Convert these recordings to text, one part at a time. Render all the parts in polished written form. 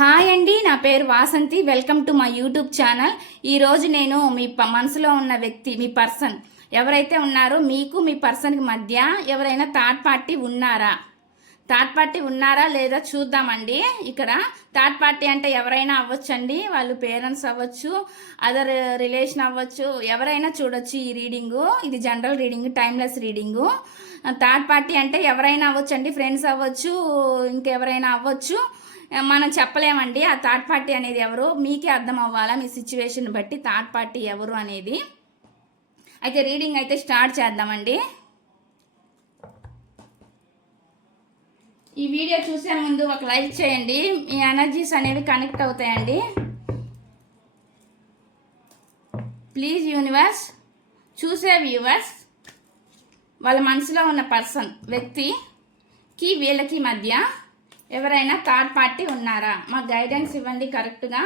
Hi అండి, నా పేరు Vasanthi. Welcome to my YouTube channel. ఈరోజు నేను మీ మనసులో ఉన్న వ్యక్తి, మీ పర్సన్ ఎవరైతే ఉన్నారో మీకు మీ పర్సన్కి మధ్య ఎవరైనా థర్డ్ పార్టీ ఉన్నారా లేదా చూద్దామండి. ఇక్కడ థర్డ్ పార్టీ అంటే ఎవరైనా అవ్వచ్చండి. వాళ్ళు పేరెంట్స్ అవ్వచ్చు, అదర్ రిలేషన్ అవ్వచ్చు, ఎవరైనా చూడొచ్చు. ఈ రీడింగు ఇది general reading, timeless reading. Third party అంటే ఎవరైనా అవ్వచ్చండి. ఫ్రెండ్స్ అవ్వచ్చు, ఇంకెవరైనా అవ్వచ్చు. మనం చెప్పలేమండి ఆ థర్డ్ పార్టీ అనేది ఎవరు. మీకే అర్థం అవ్వాలా మీ సిచ్యువేషన్ బట్టి థర్డ్ పార్టీ ఎవరు అనేది. అయితే రీడింగ్ అయితే స్టార్ట్ చేద్దామండి. ఈ వీడియో చూసే ముందు ఒక లైక్ చేయండి. మీ ఎనర్జీస్ అనేవి కనెక్ట్ అవుతాయండి. ప్లీజ్ యూనివర్స్, చూసే వ్యూవర్స్, వాళ్ళ మనసులో ఉన్న పర్సన్ వ్యక్తికి వీళ్ళకి మధ్య ఎవరైనా థర్డ్ పార్టీ ఉన్నారా? మాకు గైడెన్స్ ఇవ్వండి కరెక్ట్గా.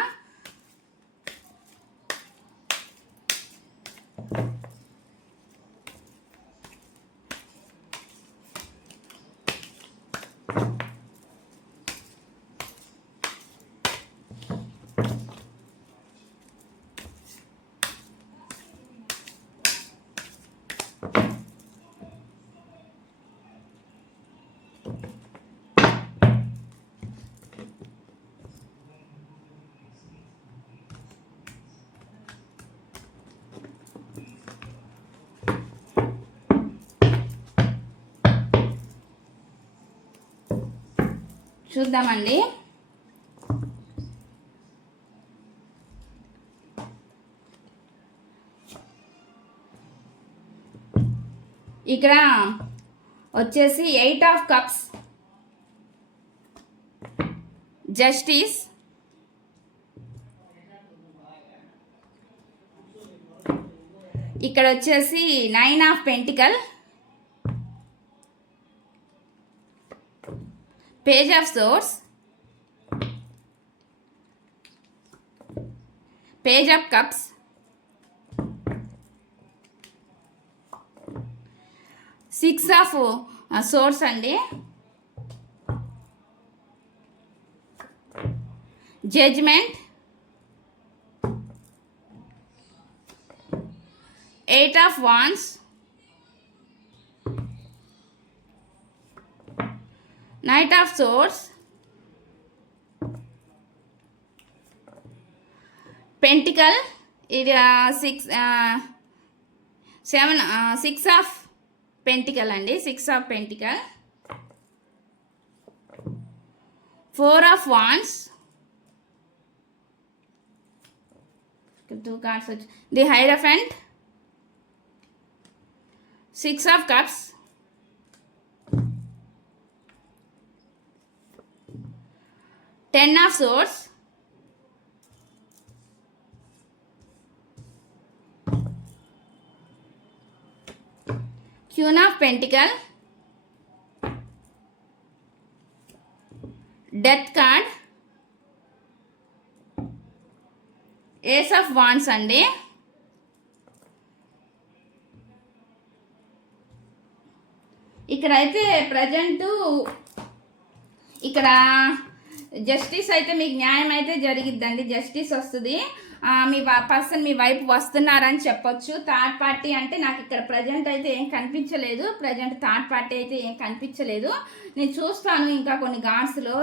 చూద్దామండి. ఇక్కడ వచ్చేసి 8 ఆఫ్ కప్స్, జస్టిస్, ఇక్కడ వచ్చేసి 9 of pentacle, page of swords, page of cups, six of swords అండి, judgement, 8 of wands, Knight of Swords, Pentacle, ఇది 6 ఆఫ్ పెంటికల్ అండి, 6 of pentacle, 4 of wands, 2 cards వచ్చి the hierophant, 6 of cups, 10 of swords, Queen of Pentacle, Death card, Ace of Wands అండి. ఇక్కడైతే present ఇక్కడ justice అయితే మీకు న్యాయం అయితే జరిగిద్దండి. జస్టిస్ వస్తుంది. మీ పర్సన్ మీ వైపు వస్తున్నారని చెప్పొచ్చు. థర్డ్ పార్టీ అంటే నాకు ఇక్కడ ప్రజెంట్ అయితే ఏం కనిపించలేదు. ప్రజెంట్ థర్డ్ పార్టీ అయితే ఏం కనిపించలేదు. నేను చూస్తాను ఇంకా కొన్ని గాడ్స్లో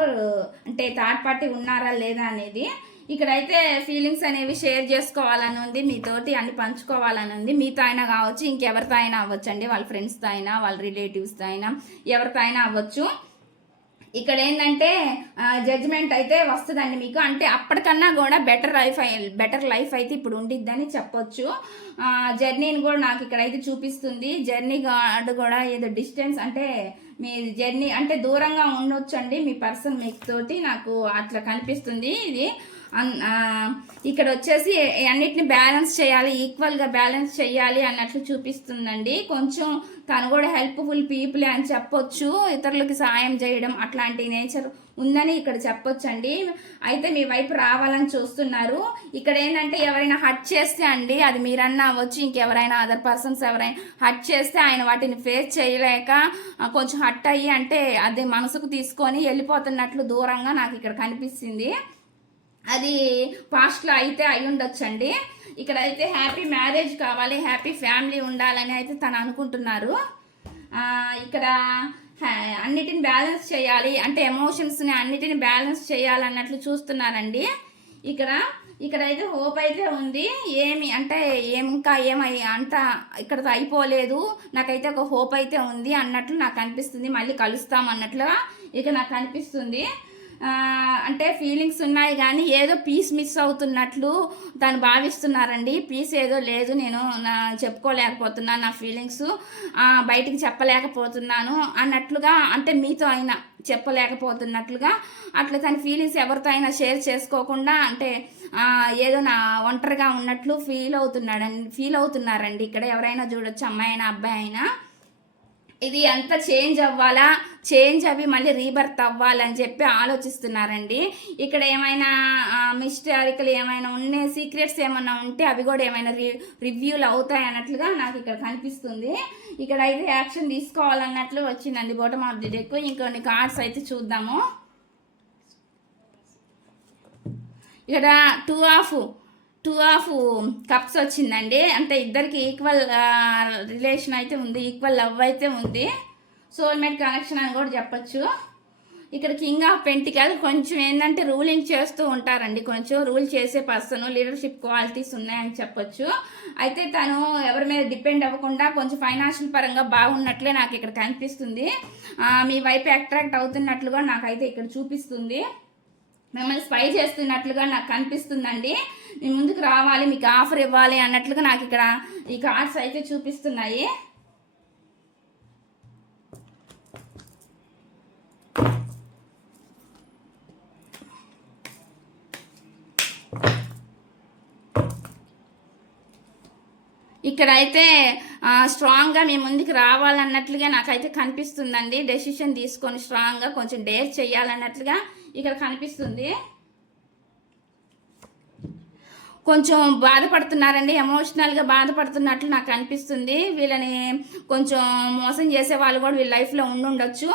అంటే థర్డ్ పార్టీ ఉన్నారా లేదా అనేది. ఇక్కడైతే ఫీలింగ్స్ అనేవి షేర్ చేసుకోవాలని ఉంది, మీతోటి అన్ని పంచుకోవాలని ఉంది. మీతో అయినా కావచ్చు, ఇంకెవరితో అయినా అవ్వచ్చండి. వాళ్ళ ఫ్రెండ్స్తో అయినా, వాళ్ళ రిలేటివ్స్తో అయినా, ఎవరితో అయినా అవ్వచ్చు. ఇక్కడ ఏంటంటే జడ్జిమెంట్ అయితే వస్తుందండి మీకు. అంటే అప్పటికన్నా కూడా బెటర్ లైఫ్ అయితే ఇప్పుడు ఉండిద్దని చెప్పొచ్చు. జర్నీని కూడా నాకు ఇక్కడైతే చూపిస్తుంది. జర్నీ గార్డ్ కూడా ఏదో డిస్టెన్స్ అంటే మీ జర్నీ అంటే దూరంగా ఉండొచ్చండి మీ పర్సన్ మీకు తోటి, నాకు అట్లా కనిపిస్తుంది. ఇది ఇక్కడ వచ్చేసి అన్నిటిని బ్యాలెన్స్ చేయాలి, ఈక్వల్గా బ్యాలెన్స్ చేయాలి అన్నట్లు చూపిస్తుందండి. కొంచెం తను కూడా హెల్ప్ఫుల్ పీపుల్ అని చెప్పొచ్చు. ఇతరులకి సాయం చేయడం అట్లాంటి నేచర్ ఉందని ఇక్కడ చెప్పొచ్చండి. అయితే మీ వైపు రావాలని చూస్తున్నారు. ఇక్కడ ఏంటంటే ఎవరైనా హర్ట్ చేస్తే అండి, అది మీరన్నా అవ్వచ్చు, ఇంకెవరైనా అదర్ పర్సన్స్ ఎవరైనా హర్ట్ చేస్తే ఆయన వాటిని ఫేస్ చేయలేక కొంచెం హర్ట్ అయ్యి అంటే అది మనసుకు తీసుకొని వెళ్ళిపోతున్నట్లు దూరంగా నాకు ఇక్కడ కనిపిస్తుంది. అది పాస్ట్లో అయితే అయి ఉండొచ్చండి. ఇక్కడైతే హ్యాపీ మ్యారేజ్ కావాలి, హ్యాపీ ఫ్యామిలీ ఉండాలని అయితే తను అనుకుంటున్నారు. ఇక్కడ అన్నిటిని బ్యాలెన్స్ చేయాలి అంటే ఎమోషన్స్ని అన్నిటిని బ్యాలెన్స్ చేయాలన్నట్లు చూస్తున్నానండి. ఇక్కడైతే హోప్ అయితే ఉంది. ఏమి అంటే ఇంకా ఏమై అంత ఇక్కడ అయిపోలేదు, నాకైతే ఒక హోప్ అయితే ఉంది అన్నట్లు నాకు అనిపిస్తుంది. మళ్ళీ కలుస్తాం అన్నట్లుగా ఇక నాకు అనిపిస్తుంది. అంటే ఫీలింగ్స్ ఉన్నాయి కానీ ఏదో పీస్ మిస్ అవుతున్నట్లు తను భావిస్తున్నారండి. పీస్ ఏదో లేదు, నేను చెప్పుకోలేకపోతున్నాను, నా ఫీలింగ్స్ బయటికి చెప్పలేకపోతున్నాను అన్నట్లుగా, అంటే మీతో అయినా చెప్పలేకపోతున్నట్లుగా అట్లా తన ఫీలింగ్స్ ఎవరితో అయినా షేర్ చేసుకోకుండా అంటే ఏదో నా ఒంటరిగా ఉన్నట్లు ఫీల్ అవుతున్నారండి. ఇక్కడ ఎవరైనా చూడొచ్చు, అమ్మాయి అయినా అబ్బాయి అయినా. ఇది అంతా చేంజ్ అవ్వాలా, చేంజ్ అవి మళ్ళీ రీబర్త్ అవ్వాలని చెప్పి ఆలోచిస్తున్నారండి. ఇక్కడ ఏమైనా మిస్టేరికల్ ఏమైనా ఉన్నాయి, సీక్రెట్స్ ఏమైనా ఉంటే అవి కూడా ఏమైనా రివ్యూలు అవుతాయి అన్నట్లుగా నాకు ఇక్కడ కనిపిస్తుంది. ఇక్కడ అయితే యాక్షన్ తీసుకోవాలన్నట్లు వచ్చిందండి బాటమ్ ఆఫ్ ది డెక్. ఇంకొన్ని కార్డ్స్ అయితే చూద్దాము. ఇక్కడ టూ ఆఫ్ కప్స్ వచ్చిందండి. అంటే ఇద్దరికి ఈక్వల్ రిలేషన్ అయితే ఉంది, ఈక్వల్ లవ్ అయితే ఉంది, సోల్మేట్ కనెక్షన్ అని కూడా చెప్పచ్చు. ఇక్కడ కింగ్ ఆఫ్ పెంటికల్ కొంచెం ఏంటంటే రూలింగ్ చేస్తూ ఉంటారండి, కొంచెం రూల్ చేసే పర్సన్, లీడర్షిప్ క్వాలిటీస్ ఉన్నాయని చెప్పొచ్చు. అయితే తను ఎవరి మీద డిపెండ్ అవ్వకుండా కొంచెం ఫైనాన్షియల్ పరంగా బాగున్నట్లే నాకు ఇక్కడ కనిపిస్తుంది. మీ వైపు అట్రాక్ట్ అవుతున్నట్లుగా నాకైతే ఇక్కడ చూపిస్తుంది. మిమ్మల్ని స్పై చేస్తున్నట్లుగా నాకు కనిపిస్తుందండి. మీ ముందుకు రావాలి, మీకు ఆఫర్ ఇవ్వాలి అన్నట్లుగా నాకు ఇక్కడ ఈ కార్డ్స్ అయితే చూపిస్తున్నాయి. ఇక్కడైతే స్ట్రాంగ్గా మీ ముందుకు రావాలన్నట్లుగా నాకైతే కనిపిస్తుందండి. డెసిషన్ తీసుకొని స్ట్రాంగ్గా కొంచెం డేర్ చేయాలన్నట్లుగా ఇక్కడ కనిపిస్తుంది. కొంచెం బాధపడుతున్నారండి, ఎమోషనల్గా బాధపడుతున్నట్లు నాకు అనిపిస్తుంది. వీళ్ళని కొంచెం మోసం చేసే వాళ్ళు కూడా వీళ్ళ లైఫ్లో ఉండుండొచ్చు.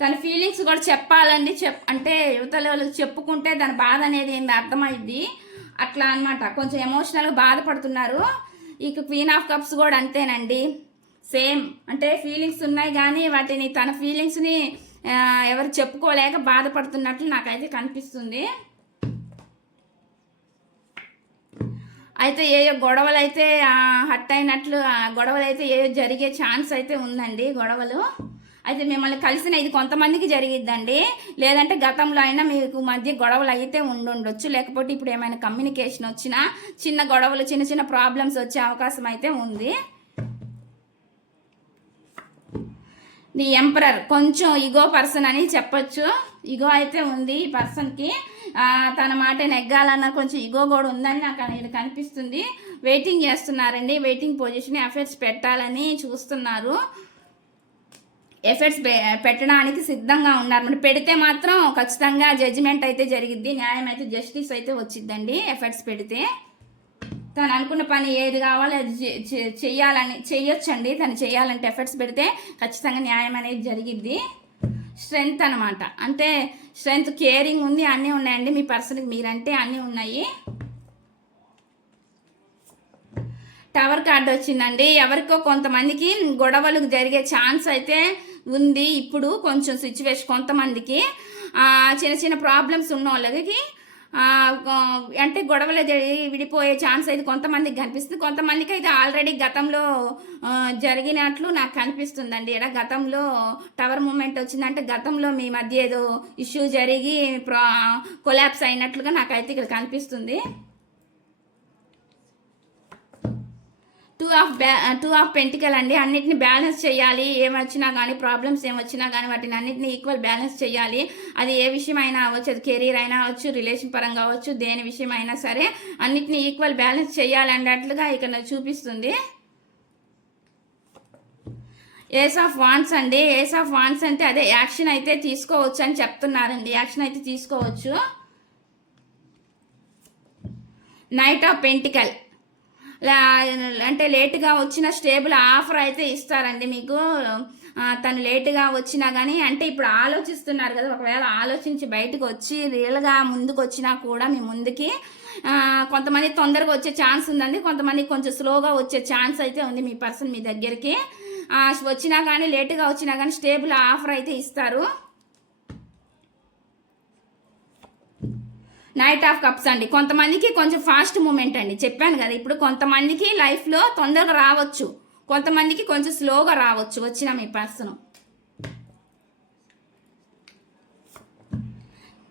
తన ఫీలింగ్స్ కూడా చెప్పాలండి, అంటే యువతల వాళ్ళకి చెప్పుకుంటే దాని బాధ అనేది ఏంది అర్థమైద్ది, అట్లా అనమాట. కొంచెం ఎమోషనల్గా బాధపడుతున్నారు. ఇక క్వీన్ ఆఫ్ కప్స్ కూడా అంతేనండి, సేమ్. అంటే ఫీలింగ్స్ ఉన్నాయి కానీ వాటిని తన ఫీలింగ్స్ని ఎవరు చెప్పుకోలేక బాధపడుతున్నట్లు నాకైతే కనిపిస్తుంది. అయితే ఏ గొడవలు అయితే హట్ అయినట్లు గొడవలు అయితే ఏ జరిగే ఛాన్స్ అయితే ఉందండి. గొడవలు అయితే మిమ్మల్ని కలిసిన ఇది కొంతమందికి జరిగిద్దండి, లేదంటే గతంలో అయినా మీకు మధ్య గొడవలు అయితే ఉండుండొచ్చు, లేకపోతే ఇప్పుడు ఏమైనా కమ్యూనికేషన్ వచ్చినా చిన్న గొడవలు చిన్న చిన్న ప్రాబ్లమ్స్ వచ్చే అవకాశం అయితే ఉంది. ది ఎంపరర్ కొంచెం ఈగో పర్సన్ అని చెప్పొచ్చు. ఈగో అయితే ఉంది ఈ పర్సన్కి, తన మాట నెగ్గాలన్న కొంచెం ఈగో కూడా ఉందని నాకు కనిపిస్తుంది. వెయిటింగ్ చేస్తున్నారండి, వెయిటింగ్ పొజిషన్, ఎఫర్ట్స్ పెట్టాలని చూస్తున్నారు, ఎఫర్ట్స్ పెట్టడానికి సిద్ధంగా ఉన్నారు. మరి పెడితే మాత్రం ఖచ్చితంగా జడ్జిమెంట్ అయితే జరిగిద్ది, న్యాయం అయితే జస్టిస్ అయితే వచ్చిద్దండి. ఎఫర్ట్స్ పెడితే తను అనుకున్న పని ఏది కావాలో అది చెయ్యొచ్చండి. తను చేయాలంటే ఎఫర్ట్స్ పెడితే ఖచ్చితంగా న్యాయం అనేది జరిగిద్ది. స్ట్రెంగ్త్ అనమాట, అంటే స్ట్రెంగ్త్, కేరింగ్ ఉంది, అన్నీ ఉన్నాయండి మీ పర్సన్కి, మీరంటే అన్నీ ఉన్నాయి. టవర్ కార్డు వచ్చిందండి. ఎవరికో కొంతమందికి గొడవలు జరిగే ఛాన్స్ అయితే ఉంది ఇప్పుడు. కొంచెం సిచ్యువేషన్ కొంతమందికి చిన్న చిన్న ప్రాబ్లమ్స్ ఉన్న వాళ్ళకి అంటే గొడవలు విడిపోయే ఛాన్స్ అయితే కొంతమందికి కనిపిస్తుంది. కొంతమందికి అయితే ఆల్రెడీ గతంలో జరిగినట్లు నాకు కనిపిస్తుందండి. ఇక్కడ గతంలో టవర్ మూమెంట్ వచ్చిందంటే గతంలో మీ మధ్య ఏదో ఇష్యూ జరిగి కొలాప్స్ అయినట్లుగా నాకైతే ఇక్కడ కనిపిస్తుంది. టూ ఆఫ్ పెంటికల్ అండి. అన్నిటిని బ్యాలెన్స్ చేయాలి, ఏమొచ్చినా కానీ ప్రాబ్లమ్స్ ఏమొచ్చినా కానీ వాటిని అన్నింటినీ ఈక్వల్ బ్యాలెన్స్ చేయాలి. అది ఏ విషయం అయినా అవ్వచ్చు, అది కెరీర్ అయినా అవ్వచ్చు, రిలేషన్ పరంగా అవ్వచ్చు, దేని విషయం అయినా సరే అన్నిటినీ ఈక్వల్ బ్యాలెన్స్ చేయాలి అన్నట్లుగా ఇక్కడ చూపిస్తుంది. ఏస్ ఆఫ్ వాండ్స్ అండి. ఏస్ ఆఫ్ వాండ్స్ అంటే అదే యాక్షన్ అయితే తీసుకోవచ్చు అని చెప్తున్నారండి, యాక్షన్ అయితే తీసుకోవచ్చు. నైట్ ఆఫ్ పెంటికల్ అంటే లేట్గా వచ్చిన స్టేబుల్ ఆఫర్ అయితే ఇస్తారండి మీకు. తను లేటుగా వచ్చినా కానీ అంటే ఇప్పుడు ఆలోచిస్తున్నారు కదా, ఒకవేళ ఆలోచించి బయటకు వచ్చి రియల్గా ముందుకు వచ్చినా కూడా మీ ముందుకి కొంతమంది తొందరగా వచ్చే ఛాన్స్ ఉందండి, కొంతమంది కొంచెం స్లోగా వచ్చే ఛాన్స్ అయితే ఉంది మీ పర్సన్ మీ దగ్గరికి. వచ్చినా కానీ లేటుగా వచ్చినా కానీ స్టేబుల్ ఆఫర్ అయితే ఇస్తారు. నైట్ ఆఫ్ కప్స్ అండి, కొంతమందికి కొంచెం ఫాస్ట్ మూమెంట్ అండి, చెప్పాను కదా ఇప్పుడు కొంతమందికి లైఫ్లో తొందరగా రావచ్చు, కొంతమందికి కొంచెం స్లోగా రావచ్చు వచ్చిన మీ పర్సన్.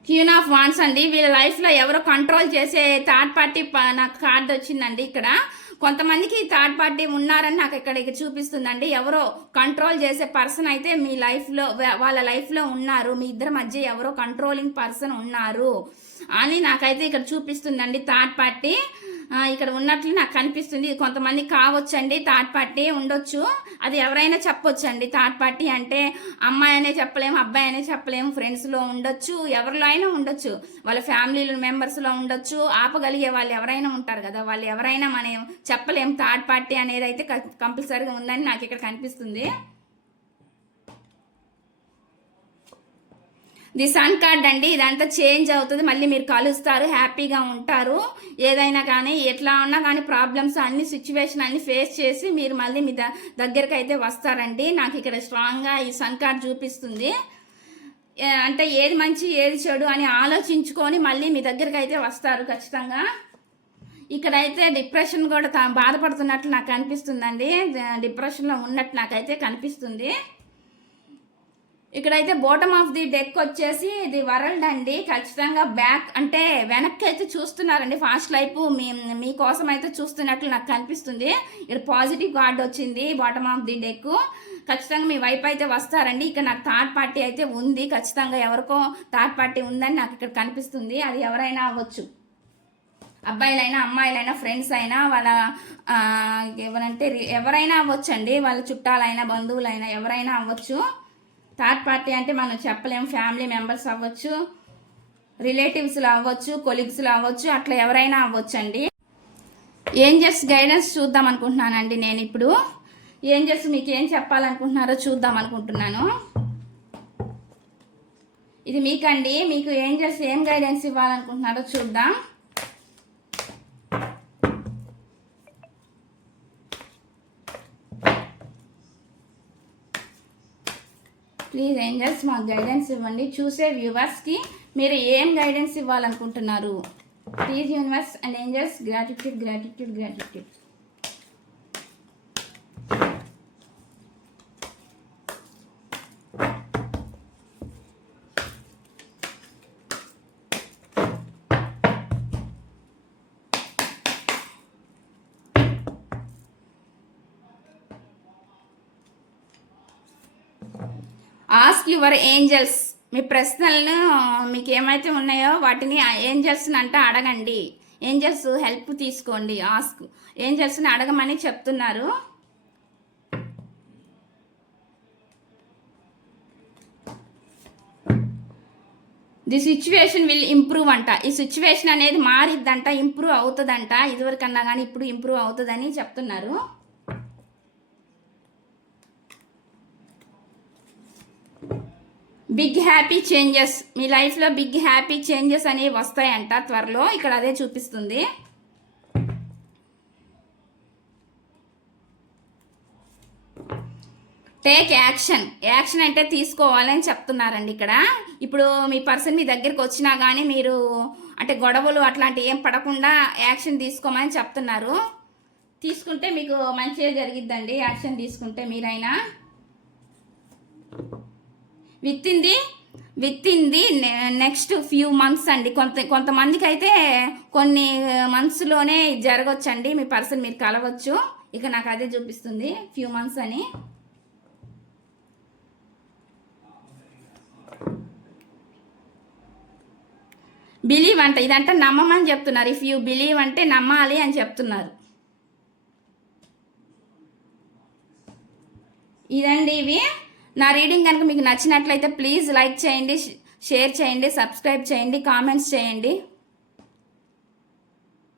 క్వీన్ ఆఫ్ వాండ్స్ అండి, వీళ్ళ లైఫ్లో ఎవరో కంట్రోల్ చేసే థర్డ్ పార్టీ నాకు కార్డు వచ్చిందండి. ఇక్కడ కొంతమందికి థర్డ్ పార్టీ ఉన్నారని నాకు ఇక్కడ చూపిస్తుందండి. ఎవరో కంట్రోల్ చేసే పర్సన్ అయితే మీ లైఫ్లో వాళ్ళ లైఫ్లో ఉన్నారు, మీ ఇద్దరి మధ్య ఎవరో కంట్రోలింగ్ పర్సన్ ఉన్నారు అని నాకైతే ఇక్కడ చూపిస్తుందండి. థర్డ్ పార్టీ ఇక్కడ ఉన్నట్లు నాకు కనిపిస్తుంది. కొంతమంది కావచ్చండి, థర్డ్ పార్టీ ఉండొచ్చు, అది ఎవరైనా చెప్పొచ్చండి. థర్డ్ పార్టీ అంటే అమ్మాయి అనే చెప్పలేము, అబ్బాయి అనే చెప్పలేము, ఫ్రెండ్స్లో ఉండొచ్చు, ఎవరిలో అయినా ఉండొచ్చు, వాళ్ళ ఫ్యామిలీ మెంబర్స్లో ఉండొచ్చు, ఆపగలిగే వాళ్ళు ఎవరైనా ఉంటారు కదా, వాళ్ళు ఎవరైనా మనం చెప్పలేము. థర్డ్ పార్టీ అనేది అయితే కంపల్సరీగా ఉందని నాకు ఇక్కడ కనిపిస్తుంది. ది సన్ కార్డ్ అండి, ఇదంతా చేంజ్ అవుతుంది, మళ్ళీ మీరు కలుస్తారు, హ్యాపీగా ఉంటారు. ఏదైనా కానీ ఎట్లా ఉన్నా కానీ ప్రాబ్లమ్స్ అన్ని సిచ్యువేషన్ అన్ని ఫేస్ చేసి మీరు మళ్ళీ మీ దగ్గరికి అయితే వస్తారండి. నాకు ఇక్కడ స్ట్రాంగ్గా ఈ సన్ కార్డ్ చూపిస్తుంది. అంటే ఏది మంచి ఏది చెడు అని ఆలోచించుకొని మళ్ళీ మీ దగ్గరికి అయితే వస్తారు ఖచ్చితంగా. ఇక్కడైతే డిప్రెషన్ కూడా బాధపడుతున్నట్లు నాకు కనిపిస్తుందండి, డిప్రెషన్లో ఉన్నట్టు నాకైతే కనిపిస్తుంది. ఇక్కడైతే బాటమ్ ఆఫ్ ది డెక్ వచ్చేసి ఇది వరల్డ్ అండి, ఖచ్చితంగా బ్యాక్ అంటే వెనక్కి అయితే చూస్తున్నారండి, ఫాస్ట్ లైఫ్ మీకోసం అయితే చూస్తున్నట్లు నాకు కనిపిస్తుంది. ఇక్కడ పాజిటివ్ కార్డ్ వచ్చింది బాటమ్ ఆఫ్ ది డెక్, ఖచ్చితంగా మీ వైపు అయితే వస్తారండి. ఇక్కడ నాకు థర్డ్ పార్టీ అయితే ఉంది, ఖచ్చితంగా ఎవరికో థర్డ్ పార్టీ ఉందని నాకు ఇక్కడ కనిపిస్తుంది. అది ఎవరైనా అవ్వచ్చు, అబ్బాయిలైనా అమ్మాయిలైనా ఫ్రెండ్స్ అయినా వాళ్ళ ఎవరంటే ఎవరైనా అవ్వచ్చండి, వాళ్ళ చుట్టాలైనా బంధువులైనా ఎవరైనా అవ్వచ్చు. థర్డ్ పార్టీ అంటే మనం చెప్పలేము, ఫ్యామిలీ మెంబర్స్ అవ్వచ్చు, రిలేటివ్స్లో అవ్వచ్చు, కొలీగ్స్లో అవ్వచ్చు, అట్లా ఎవరైనా అవ్వచ్చు అండి. ఏంజెల్స్ గైడెన్స్ చూద్దాం అనుకుంటున్నానండి నేను ఇప్పుడు. ఏంజెల్స్ మీకు ఏం చెప్పాలనుకుంటున్నారో చూద్దాం అనుకుంటున్నాను. ఇది మీకండి, మీకు ఏంజెల్స్ ఏం గైడెన్స్ ఇవ్వాలనుకుంటున్నారో చూద్దాం. ప్లీజ్ ఏంజల్స్ మాకు గైడెన్స్ ఇవ్వండి. చూసే వ్యూవర్స్కి మీరు ఏం గైడెన్స్ ఇవ్వాలనుకుంటున్నారు? Please universe and angels, gratitude gratitude gratitude. Ask your angels, మీ ప్రశ్నలను మీకు ఏమైతే ఉన్నాయో వాటిని ఏంజల్స్ని అంటే అడగండి. ఏంజల్స్ హెల్ప్ తీసుకోండి, ఆస్క్ ఏంజల్స్ని అడగమని చెప్తున్నారు. ది సిచ్యువేషన్ విల్ ఇంప్రూవ్ అంట, ఈ సిచ్యువేషన్ అనేది మారిద్దంట, ఇంప్రూవ్ అవుతుందంట, ఇదివరకన్నా కానీ ఇప్పుడు ఇంప్రూవ్ అవుతుందని చెప్తున్నారు. బిగ్ హ్యాపీ చేంజెస్, మీ లైఫ్లో బిగ్ హ్యాపీ చేంజెస్ అనేవి వస్తాయంట త్వరలో, ఇక్కడ అదే చూపిస్తుంది. టేక్ యాక్షన్, యాక్షన్ అంటే తీసుకోవాలని చెప్తున్నారండి ఇక్కడ. ఇప్పుడు మీ పర్సన్ మీ దగ్గరికి వచ్చినా కానీ మీరు అంటే గొడవలు అట్లాంటివి ఏం పడకుండా యాక్షన్ తీసుకోమని చెప్తున్నారు. తీసుకుంటే మీకు మంచిగా జరిగిద్దండి, యాక్షన్ తీసుకుంటే మీరైనా. With in the next few months అండి, కొంతమందికి అయితే కొన్ని మంత్స్లోనే జరగవచ్చండి, మీ పర్సన్ మీరు కలవచ్చు. ఇక నాకు అదే చూపిస్తుంది ఫ్యూ మంత్స్ అని. బిలీవ్ అంట, ఇదంటే నమ్మమని చెప్తున్నారు. ఇఫ్ యూ బిలీవ్ అంటే నమ్మాలి అని చెప్తున్నారు. ఇదండి ఇవి నా రీడింగ్. కనుక మీకు నచ్చినట్లయితే ప్లీజ్ లైక్ చేయండి, షేర్ చేయండి, సబ్స్క్రైబ్ చేయండి, కామెంట్స్ చేయండి.